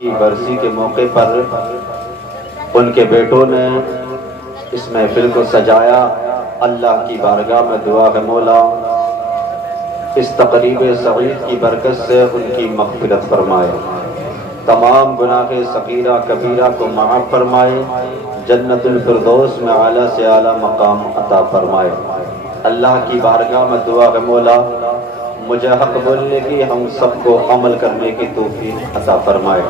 کی برسی کے موقع پر ان کے بیٹوں نے اس محفل کو سجایا۔ اللہ کی بارگاہ میں دعا ہے مولا اس تقریب سعید کی برکت سے ان کی مغفرت فرمائے، تمام گناہ صغیرہ کبیرہ کو معاف فرمائے، جنت الفردوس میں اعلیٰ سے اعلیٰ مقام عطا فرمائے۔ اللہ کی بارگاہ میں دعا ہے مولا مجھے حق بولنے کی، ہم سب کو عمل کرنے کی توفیق عطا فرمائے۔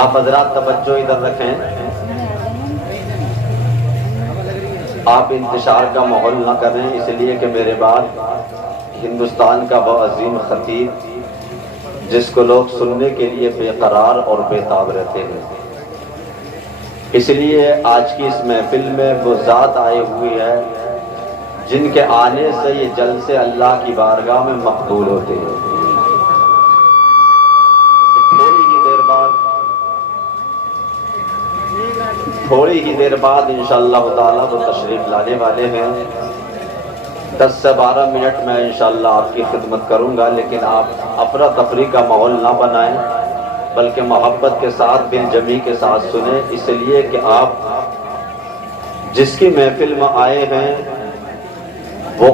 آپ حضرات توجہ ادھر رکھیں، آپ انتشار کا ماحول نہ کریں، اس لیے کہ میرے بعد ہندوستان کا وہ عظیم خطیب جس کو لوگ سننے کے لیے بے قرار اور بے تاب رہتے ہیں، اس لیے آج کی اس محفل میں وہ ذات آئے ہوئی ہے جن کے آنے سے یہ جلسے اللہ کی بارگاہ میں مقبول ہوتے ہیں۔ تھوڑی ہی دیر بعد انشاءاللہ تعالیٰ وہ تشریف لانے والے ہیں۔ 10 سے 12 منٹ میں انشاءاللہ آپ کی خدمت کروں گا، لیکن آپ افراتفری کا ماحول نہ بنائیں بلکہ محبت کے ساتھ دل جمی کے ساتھ سنیں، اس لیے کہ آپ جس کی محفل میں آئے ہیں وہ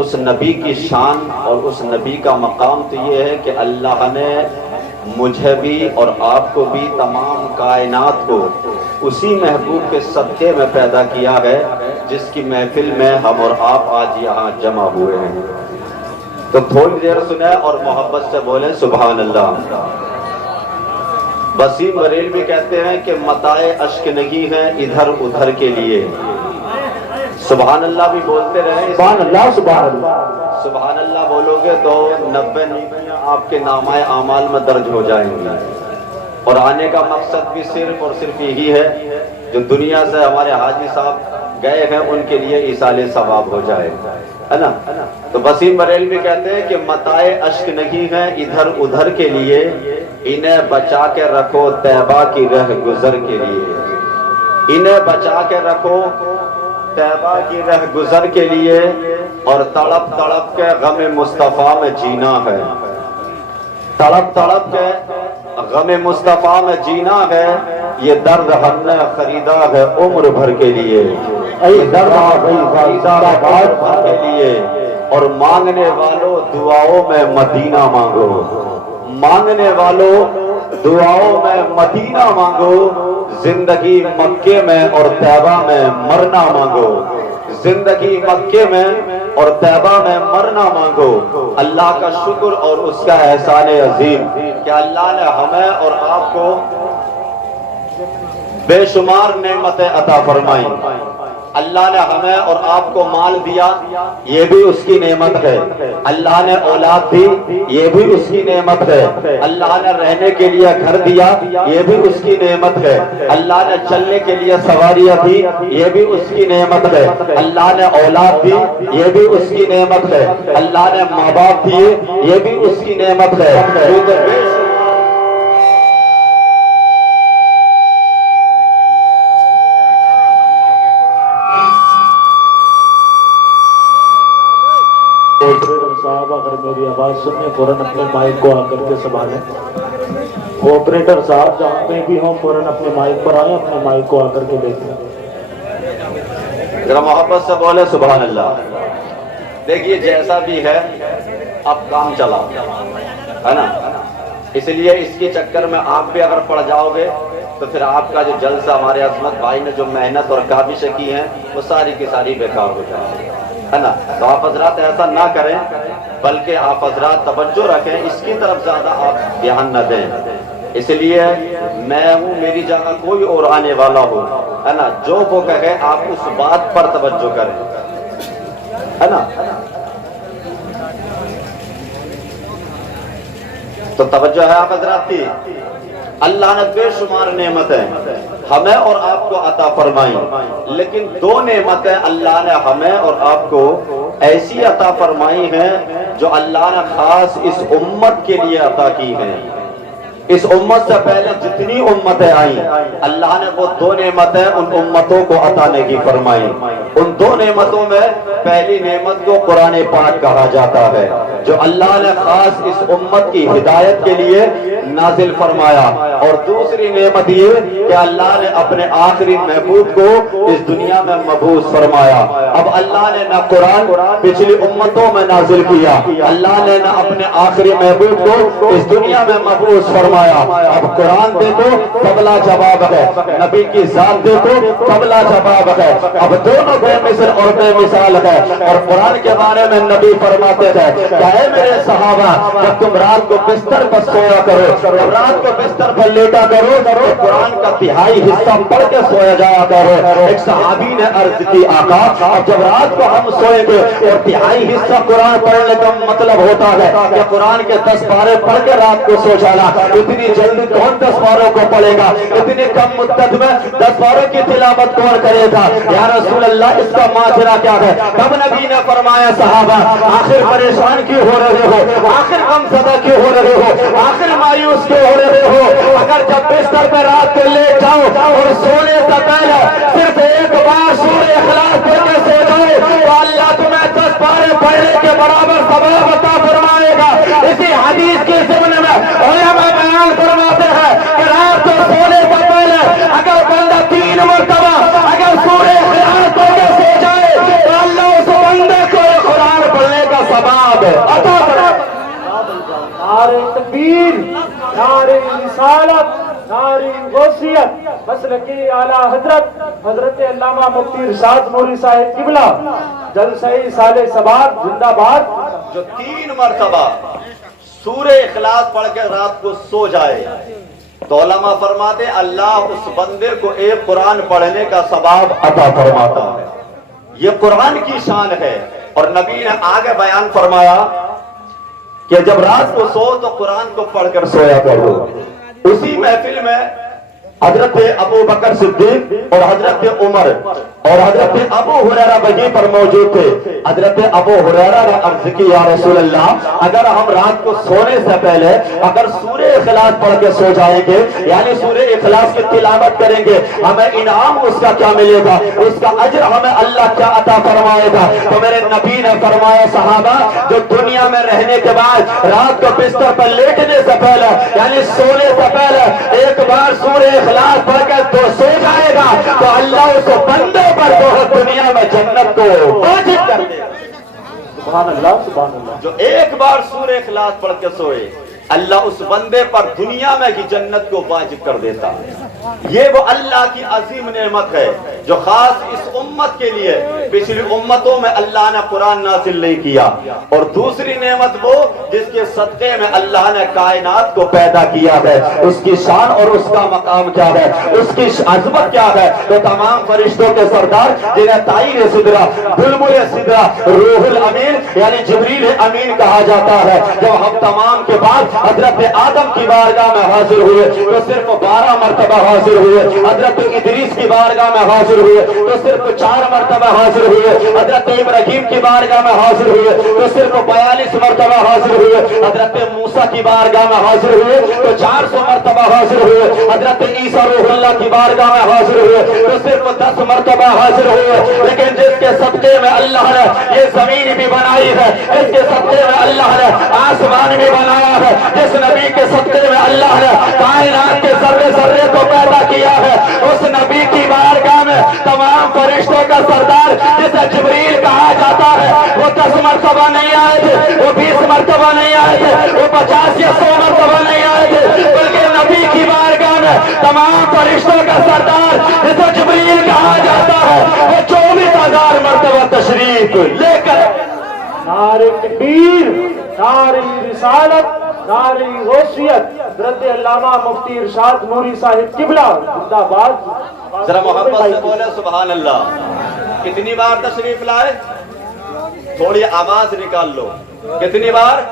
اس نبی کی شان اور اس نبی کا مقام تو یہ ہے کہ اللہ نے مجھے بھی اور آپ کو بھی تمام کائنات کو اسی محبوب کے صدقے میں پیدا کیا ہے جس کی محفل میں ہم اور آپ آج یہاں جمع ہوئے ہیں۔ تو تھوڑی دیر سنیں اور محبت سے بولیں سبحان اللہ۔ وسیم بریلوی کہتے ہیں کہ متاع اشک نہیں ہے ادھر ادھر کے لیے، سبحان اللہ بھی بولتے رہیں، سبحان اللہ سبحان اللہ سبحان اللہ بولو گے تو 90 آپ کے نامہ اعمال میں درج ہو جائیں گے، اور آنے کا مقصد بھی صرف اور صرف یہی ہے جو دنیا سے ہمارے حاجی صاحب گئے ہیں ان کے لیے ایصال ثواب ہو جائے، ہے نا۔ تو وسیم بریلوی کہتے ہیں کہ متاع اشک نہیں ہے ادھر ادھر کے لیے، انہیں بچا کے رکھو طیبہ کی رہ گزر کے لیے، انہیں بچا کے رکھو طیبہ کی رہ گزر کے لیے، اور تڑپ تڑپ کے غم مصطفیٰ میں جینا ہے، تڑپ تڑپ کے غم مصطفیٰ میں جینا ہے، یہ درد ہم نے خریدا ہے عمر بھر کے لیے، یہ درد خریدا ہے عمر بھر کے لیے، اور مانگنے والوں دعاؤں میں مدینہ مانگو، مانگنے والوں دعاؤں میں مدینہ مانگو، زندگی مکے میں اور طیبہ میں مرنا مانگو، زندگی مکے میں اور طیبہ میں مرنا مانگو۔ اللہ کا شکر اور اس کا احسان عظیم کہ اللہ نے ہمیں اور آپ کو بے شمار نعمتیں عطا فرمائیں، اللہ نے ہمیں اور آپ کو مال دیا یہ بھی اس کی نعمت ہے، اللہ نے اولاد دی یہ بھی اس کی نعمت ہے، اللہ نے رہنے کے لیے گھر دیا یہ بھی اس کی نعمت ہے، اللہ نے چلنے کے لیے سواریاں دی یہ بھی اس کی نعمت ہے، اللہ نے اولاد دی یہ بھی اس کی نعمت ہے، اللہ نے ماں باپ دیے یہ بھی اس کی نعمت ہے۔ صاحب اگر میری آواز سنیں فوراً اپنے مائک کو آ کر کے سنبھالیں، آپریٹر صاحب جہاں پہ بھی ہوں فوراً اپنے مائک پر آئیں، اپنے مائک کو آ کر کے دیکھیں۔ ذرا محبت سے بولے سبحان اللہ۔ دیکھیے جیسا بھی ہے اب کام چلا ہے نا، اس لیے اس کے چکر میں آپ بھی اگر پڑ جاؤ گے تو پھر آپ کا جو جلسہ ہمارے عظمت بھائی نے جو محنت اور کاوشیں کی ہیں وہ ساری کی ساری بیکار ہو جائے گی، ہے نا۔ تو آپ حضرات ایسا نہ کریں بلکہ آپ حضرات توجہ رکھیں، اس کی طرف زیادہ آپ دھیان نہ دیں، اس لیے میں ہوں میری جگہ کوئی اور آنے والا ہو، ہے نا، جو وہ کہے آپ اس بات پر توجہ کریں، ہے نا۔ تو توجہ ہے آپ حضرات کی، اللہ نے بے شمار نعمتیں ہمیں اور آپ کو عطا فرمائیں، لیکن 2 نعمتیں اللہ نے ہمیں اور آپ کو ایسی عطا فرمائی ہیں جو اللہ نے خاص اس امت کے لیے عطا کی ہیں۔ اس امت سے پہلے جتنی امتیں آئیں اللہ نے وہ 2 نعمتیں ان امتوں کو عطا نہیں فرمائی۔ ان 2 نعمتوں میں پہلی نعمت کو قرآن پاک کہا جاتا ہے، جو اللہ نے خاص اس امت کی ہدایت کے لیے نازل فرمایا، اور دوسری نعمت یہ کہ اللہ نے اپنے آخری محبوب کو اس دنیا میں مبعوث فرمایا۔ اب اللہ نے نہ قرآن پچھلی امتوں میں نازل کیا، اللہ نے نہ اپنے آخری محبوب کو اس دنیا میں مبعوث فرمایا۔ اب قرآن دیکھو قبلہ جواب ہے، نبی کی ذات دیکھو قبلہ جواب ہے، اب دونوں بے مثل اور بے مثال ہے۔ اور قرآن کے بارے میں نبی فرماتے تھے کہ اے میرے صحابہ، جب تم رات کو بستر پر سویا کرو، جب رات کو بستر پر لیٹا کرو تو قرآن کا تہائی حصہ پڑھ کے سویا جایا کرو۔ ایک صحابی نے عرض کی آقا اب جب رات کو ہم سوئیں گے اور تہائی حصہ قرآن پڑھنے کا مطلب ہوتا ہے کہ قرآن کے 10 پارے پڑھ کے رات کو سو جانا، اتنی جلدی کون 10 پاروں کو پڑھے گا؟ اتنی کم مدت میں 10 پاروں کی تلاوت کون کرے گا؟ یا رسول اللہ اس کا ماجرا کیا ہے؟ تب نبی نے فرمایا صحابہ آخر پریشان کیوں ہو رہے ہو؟ آخر غم زدہ کیوں ہو رہے ہو؟ آخر مایوس کیوں ہو رہے ہو؟ اگر جب بستر پہ رات کو لیٹ جاؤ اور سونے سے پہلے صرف ایک بار سورہ اخلاص پڑھ کے سو جاؤ تو اللہ تمہیں 10 پارے پڑھنے کے برابر ثواب عطا فرمائے گا۔ اسی حدیث کے ضمن میں علماء بیان فرماتے ہیں کہ رات کو سونے سے پہلے اگر بندہ 3 مرتبہ اگر سورہ اخلاص پڑھ کے سو جائے تو اللہ اس بندے کو قرآن پڑھنے کا ثواب عطا فرمائے۔ نعرہ تکبیر، نعرہ رسالت، نعرہ غوثیت، مسلکی اعلیٰ حضرت علامہ مفتی ارشاد نوری صاحب قبلہ جلسہ سال ثبات زندہ باد۔ جو 3 مرتبہ سورہ اخلاص پڑھ کے رات کو سو جائے تو علماء فرماتے اللہ اس بندے کو ایک قرآن پڑھنے کا ثواب عطا فرماتا ہے۔ یہ قرآن کی شان ہے۔ اور نبی نے آگے بیان فرمایا کہ جب رات کو سو تو قرآن کو پڑھ کر سویا کرو۔ اسی محفل میں حضرت ابو بکر صدیق اور حضرت عمر اور حضرت ابو ہریرہ وہیں پر موجود تھے۔ حضرت ابو ہریرہ نے عرض کی یا رسول اللہ اگر ہم رات کو سونے سے پہلے اگر سورہ اخلاص پڑھ کے سو جائیں گے یعنی سورہ اخلاص کی تلاوت کریں گے ہمیں انعام اس کا کیا ملے گا، اس کا اجر ہمیں اللہ کیا عطا فرمائے گا؟ تو میرے نبی نے فرمایا صحابہ جو دنیا میں رہنے کے بعد رات کو بستر پر لیٹنے سے پہلے یعنی سونے سے پہلے ایک بار سورہ اخلاص پڑھ کے تو سو جائے گا تو اللہ اس بندے پر بہت دنیا میں جنت کو واجب کر دے۔ سبحان اللہ، سبحان اللہ۔ جو ایک بار سورہ اخلاص پڑھ کے سوئے اللہ اس بندے پر دنیا میں کی جنت کو واجب کر دیتا ہے۔ یہ وہ اللہ کی عظیم نعمت ہے جو خاص اس امت کے لیے پچھلی امتوں میں اللہ نے قرآن نازل نہیں کیا۔ اور دوسری نعمت وہ جس کے صدقے میں اللہ نے کائنات کو پیدا کیا ہے، اس کی شان اور اس کا مقام کیا ہے، اس کی عظمت کیا ہے۔ تو تمام فرشتوں کے سردار جنہیں طائر سدرہ، بلبل سدرہ، روح الامین یعنی جبریل امین کہا جاتا ہے، جب ہم تمام کے بعد حضرت آدم کی بارگاہ میں حاضر ہوئے تو صرف 12 مرتبہ حاضر ہوئے، حضرت ادریس کی بارگاہ میں حاضر ہوئے تو صرف 4 مرتبہ حاضر ہوئے، حضرت ابراہیم کی بارگاہ میں حاضر ہوئے تو صرف 42 مرتبہ حاضر ہوئے، حضرت موسیٰ کی بارگاہ میں حاضر ہوئے تو 400 مرتبہ حاضر ہوئے، حضرت عیسیٰ روح اللہ کی بارگاہ میں حاضر ہوئے تو صرف 10 مرتبہ حاضر ہوئے۔ لیکن جس کے صدقے میں اللہ نے یہ زمین بھی بنائی ہے، جس کے صدقے میں اللہ نے آسمان بھی بنایا ہے، جس نبی کے صدقے میں اللہ نے کائنات کے ذرے ذرے کو پیدا کیا ہے، اس نبی کی بارگاہ میں تمام فرشتوں کا سردار جسے جبریل کہا جاتا ہے وہ 10 مرتبہ نہیں آئے تھے، وہ 20 مرتبہ نہیں آئے تھے، وہ 50 یا 100 مرتبہ نہیں آئے تھے، بلکہ نبی کی بارگاہ میں تمام فرشتوں کا سردار جسے جبریل کہا جاتا ہے وہ 24,000 مرتبہ تشریف لے کر۔ نعرہ تکبیر، نعرہ رسالت، نعرہ غوثیت، حضرت علامہ مفتی ارشاد نوری صاحب قبلہ زندہ باد۔ ذرا محبت سے بولے سبحان اللہ۔ کتنی بار تشریف لائے؟ تھوڑی آواز نکال لو۔ کتنی بار؟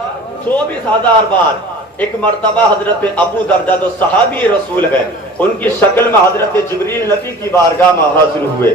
24,000 بار۔ ایک مرتبہ حضرت ابو دردہ جو صحابی رسول ہے ان کی شکل میں حضرت جبریل نبی کی بارگاہ میں حاضر ہوئے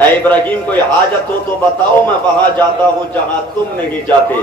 اے ابراہیم کوئی حاجت ہو تو بتاؤ میں وہاں جاتا ہوں جہاں تم نہیں جاتے،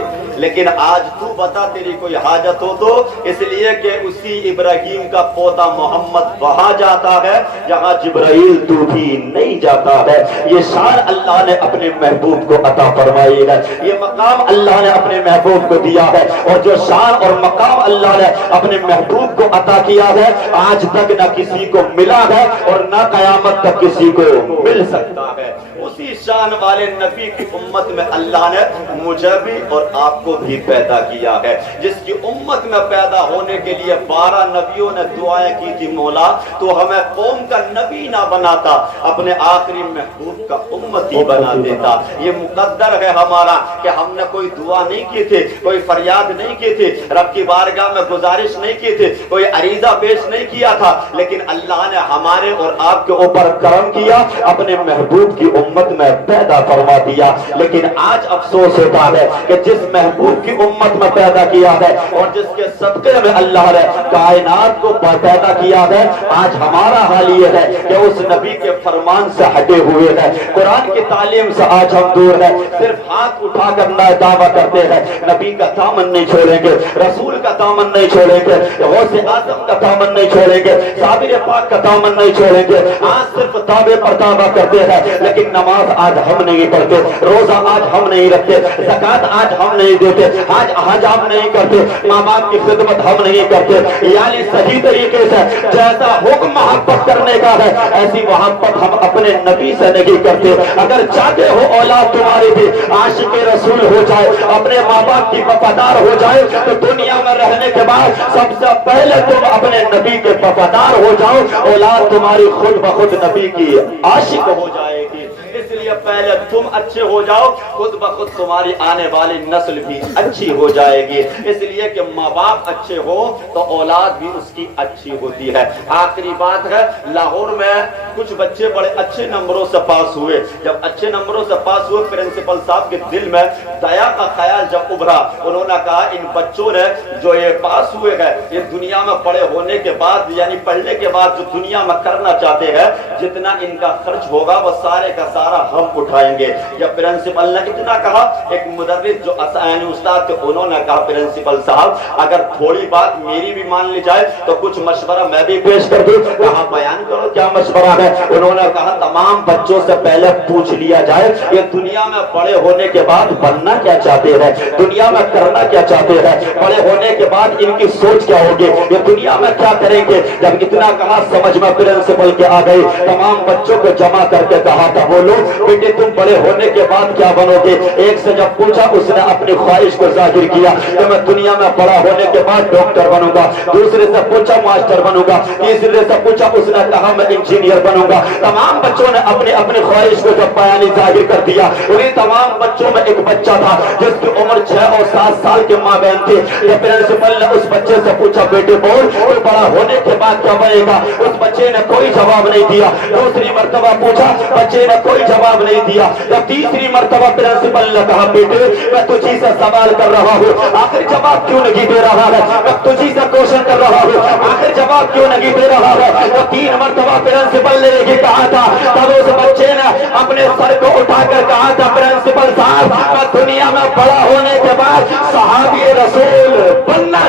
لیکن آج تو بتا تیری کوئی حاجت ہو تو، اس لیے کہ اسی ابراہیم کا پوتا محمد وہاں جاتا ہے جہاں جبرائیل تو بھی نہیں جاتا ہے۔ یہ شان اللہ نے اپنے محبوب کو عطا فرمائی ہے، یہ مقام اللہ نے اپنے محبوب کو دیا ہے، اور جو شان اور مقام اللہ نے اپنے محبوب کو عطا کیا ہے آج تک نہ کسی کو ملا ہے اور نہ قیامت تک کسی کو مل سکتا ہے۔ اسی شان والے نبی کی امت میں اللہ نے مجھے بھی اور آپ کو بھی پیدا کیا ہے، جس کی امت میں پیدا ہونے کے لیے 12 نبیوں نے دعائیں کی تھی، مولا تو ہمیں قوم کا نبی نہ بناتا، اپنے آخری محبوب کا امتی بنا دیتا۔ یہ مقدر ہے ہمارا کہ ہم نے کوئی دعا نہیں کی تھی، کوئی فریاد نہیں کی تھی، رب کی بارگاہ میں گزارش نہیں کی تھی، کوئی عریضہ پیش نہیں کیا تھا، لیکن اللہ نے ہمارے اور آپ کے اوپر کرم کیا، اپنے محبوب کی امت میں پیدا فرما دیا۔ لیکن آج افسوس ہوتا ہے کہ جس محبوب کی امت میں پیدا کیا ہے اور جس کے صدقے میں اللہ نے کائنات کو پیدا کیا ہے، آج ہمارا حال یہ ہے کہ اس نبی کے فرمان سے ہٹے ہوئے ہیں، قرآن کی تعلیم سے آج ہم دور ہیں، صرف ہاتھ اٹھا کر نہ دعویٰ کرتے ہیں، نبی کا دامن نہیں چھوڑیں گے، رسول کا دامن نہیں چھوڑیں گے، غوث اعظم کا دامن نہیں چھوڑیں گے، صابر پاک کا دامن نہیں چھوڑیں گے، آج صرف دعوے پر دعویٰ کرتے ہیں، لیکن نماز آج ہم نہیں پڑھتے، روزہ آج ہم نہیں رکھتے، زکوٰۃ آج ہم نہیں دیتے، آج حج ہم نہیں کرتے، ماں باپ کی خدمت ہم نہیں کرتے، یعنی صحیح طریقے سے جیسا حکم محبت کرنے کا ہے ایسی محبت ہم اپنے نبی سے نہیں کرتے۔ اگر چاہتے ہو اولاد تمہاری بھی عاشق رسول ہو جائے، اپنے ماں باپ کی وفادار ہو جائے، تو دنیا میں رہنے کے بعد سب سے پہلے تم اپنے نبی کے وفادار ہو جاؤ، اولاد تمہاری خود بخود نبی کی عاشق ہو جائے گی۔ اس لیے پہلے تم اچھے ہو جاؤ، خود بخود تمہاری آنے والی نسل بھی اچھی ہو جائے گی، اس لیے کہ ماں باپ اچھے ہو تو اولاد بھی اس کی اچھی ہوتی ہے۔ آخری بات ہے، لاہور میں کچھ بچے بڑے اچھے نمبروں سے پاس ہوئے، جب اچھے نمبروں سے پاس ہوئے پرنسپل صاحب کے دل میں دیا کا خیال جب ابھرا، انہوں نے کہا ان بچوں نے جو یہ پاس ہوئے ہیں یہ دنیا میں بڑے ہونے کے بعد یعنی پڑھنے کے بعد جو دنیا میں کرنا چاہتے ہیں جتنا ان کا خرچ ہوگا وہ سارے کا سارا ہم اٹھائیں گے۔ جب پرنسپل نے اتنا کہا، ایک مدرس جو یعنی استاد تھے انہوں نے کہا پرنسپل صاحب اگر تھوڑی بات میری بھی مان لی جائے تو کچھ مشورہ میں بھی پیش کر دوں۔ کہا بیان کرو کیا مشورہ ہے؟ انہوں نے کہا تمام بچوں سے پہلے پوچھ لیا جائے یہ دنیا میں بڑے ہونے کے بعد بننا کیا چاہتے ہیں، دنیا میں کرنا کیا چاہتے ہیں، بڑے ہونے کے بعد ان کی سوچ کیا ہوگی، یہ دنیا میں کیا کریں گے۔ جب اتنا کہا سمجھ میں پرنسپل کے آ گئی، تمام بچوں کو جمع کر کے کہا تھا بولو بیٹے تم بڑے ہونے کے بعد کیا بنو گے؟ ایک سے جب پوچھا اس نے اپنی خواہش کو ظاہر کیا کہ میں دنیا میں بڑا ہونے کے بعد ڈاکٹر بنوں گا، دوسرے سے پوچھا ماسٹر بنوں گا، تیسرے سے پوچھا اس نے کہا میں انجینئر بنوں گا۔ تمام بچوں نے اپنی اپنی خواہش کو جب بیانی ظاہر کر دیا، انہیں تمام بچوں میں ایک بچہ تھا جس کی عمر 6 اور 7 سال کے مابین تھی۔ جب پرنسپل نے اس بچے سے پوچھا بیٹے بول تو بڑا ہونے کے بعد کیا بنے گا؟ اس بچے نے کوئی جواب نہیں دیا۔ دوسری مرتبہ پوچھا، بچے نے کوئی جواب نہیں دیا۔ جب تیسری مرتبہ پرنسپل نے کہا بیٹے میں تجھی سے سوال کر رہا ہوں، آخر جواب کیوں نہیں دے رہا ہے؟ میں تجھی سے کوشچن کر رہا ہوں، آخر جواب کیوں نہیں دے رہا ہے؟ تو 3 مرتبہ پرنسپل نے یہ کہا تھا، تب اس بچے نے اپنے سر کو اٹھا کر کہا تھا پرنسپل صاحب میں دنیا میں بڑا ہونے کے بعد صحابی رسول بننا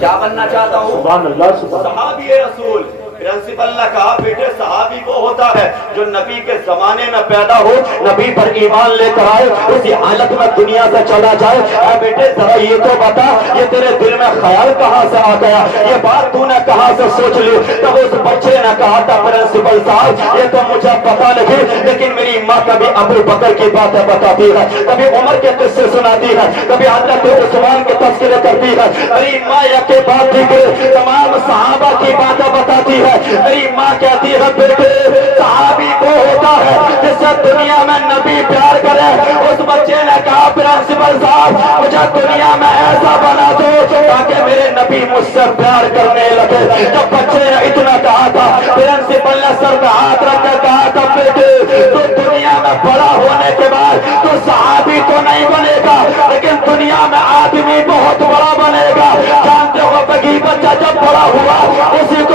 کیا بننا چاہتا ہوں؟ سبحان اللہ سبحان صحابی رسول۔ پرنسپل نے کہا بیٹے صحابی وہ ہوتا ہے جو نبی کے زمانے میں پیدا ہو، نبی پر ایمان لے کر آئے، اسی حالت میں دنیا سے چلا جائے۔ اے بیٹے ذرا یہ تو بتا یہ تیرے دل میں خیال کہاں سے آ گیا، یہ بات تو نے کہاں سے سوچ لی؟ تب اس بچے نے کہا تھا پرنسپل صاحب یہ تو مجھے پتا نہیں، لیکن میری ماں کبھی ابو بکر کی باتیں بتاتی ہے، کبھی عمر کے قصے سناتی ہے، کبھی حضرت عثمان کے تذکرے کرتی ہے، میری ماں یک بات تمام صحابہ کی باتیں بتاتی ہے۔ میری ماں کہتی ہے بیٹے صحابی کو ہوتا ہے جس سے دنیا میں نبی پیار کرے۔ اس بچے نے کہا پرنسپل صاحب مجھے دنیا میں ایسا بنا دو تاکہ میرے نبی مجھ سے پیار کرنے لگے۔ جب بچے نے اتنا کہا تھا پرنسپل نے سر پہ ہاتھ رکھ کر کہا تھا بیٹے تو دنیا میں بڑا ہونے کے بعد تو صحابی تو نہیں بنے گا لیکن دنیا میں آدمی بہت بڑا بنے گا۔ جانتے ہو بگی بچہ جب بڑا ہوا اسی کو